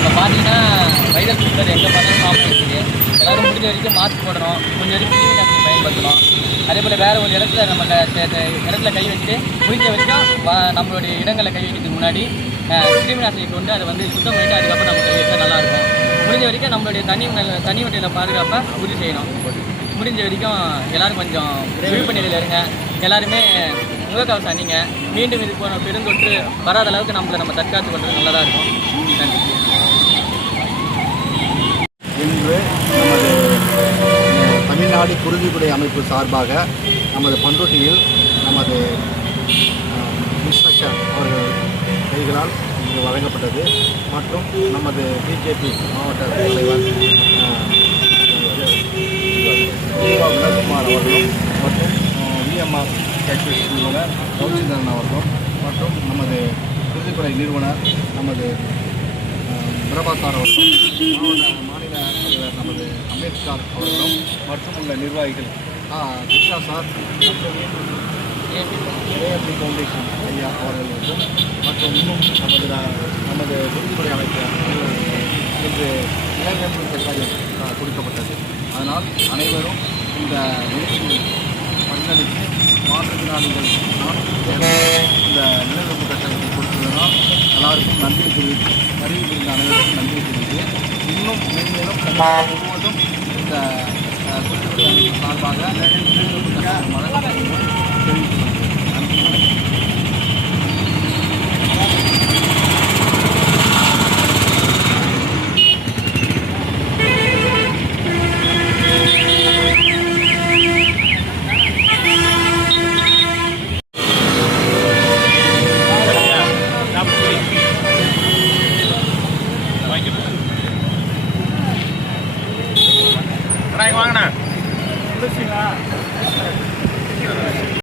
இப்போ பார்த்தீங்கன்னா virus fever எங்கே பார்த்தாலும் காமன் இருக்குது. எல்லோரும் முடிஞ்ச வரைக்கும் மாஸ்க் போடணும், கொஞ்சம் வரைக்கும் கிருமி நாசினி பயன்படுத்தணும். அதே போல் வேறு ஒரு இடத்துல நம்ம இடத்துல கை வச்சுட்டு முடிஞ்ச வரைக்கும் நம்மளுடைய இடங்களில் கை வைக்கிறதுக்கு முன்னாடி கிருமி நாசினி கொண்டு அதை வந்து சுத்தம் பண்ணிட்டு அதுக்கப்புறம் நம்ம கை வச்சா நல்லாயிருக்கும். முடிஞ்ச வரைக்கும் நம்மளுடைய தனி வட்டியில் பாதுகாப்பாக உறுதி செய்யணும். முடிஞ்ச வரைக்கும் எல்லோரும் கொஞ்சம் விழிப்பு நிலையில் இருங்க. எல்லாருமே முகக்கவசம் அணிங்க. மீண்டும் இது போன பெருந்தொற்று வராத அளவுக்கு நம்ம தற்காத்து கொள்வது நல்லதாக இருக்கும். நன்றி. இன்று நமது தமிழ்நாடு குருதிக்குடை அமைப்பு சார்பாக நமது பண்ருட்டியில் நமது இன்ஸ்பெக்டர் அவர்கள் கைகளால் இங்கு வழங்கப்பட்டது. மற்றும் நமது பிஜேபி மாவட்ட தலைவர் வினோத்குமார் அவர்களும் மற்றும் விஎம்ஆர் கட்சி நிறுவனர் கௌசிதரன் அவர்களும் மற்றும் நமது குருதிக்குடை நிறுவனர் நமது பிரபாசார் அவர்களும் மாநில தலைவர் நமது அம்பேத்கர் அவர்களும் மற்றும் உள்ள நிர்வாகிகள் கிருஷ்ணா சார் மற்றும் ஏஎம்பி ஃபவுண்டேஷன் ஐயா அவர்களுக்கும் மற்றும் இன்னும் நமது குருதிக்குடை அமைப்பு இன்று இளைஞர்கள் கட்டாயம் கொடுக்கப்பட்டது. அதனால் அனைவரும் இந்த நிகழ்ச்சியில் பங்களித்து மாற்றுத்திறனாளிகள் இந்த நிலநடுக்க கட்டணத்தை கொடுத்ததனால் எல்லாருக்கும் நன்றி தெரிவித்து வருகை புரிந்த அனைவருக்கும் நன்றி தெரிவித்து இன்னும் மேலும் முழுவதும் இந்த குருதிக்குடை அமைப்பு சார்பாக தெரிவித்துள்ளது. நன்றி. வாங்கண்ணா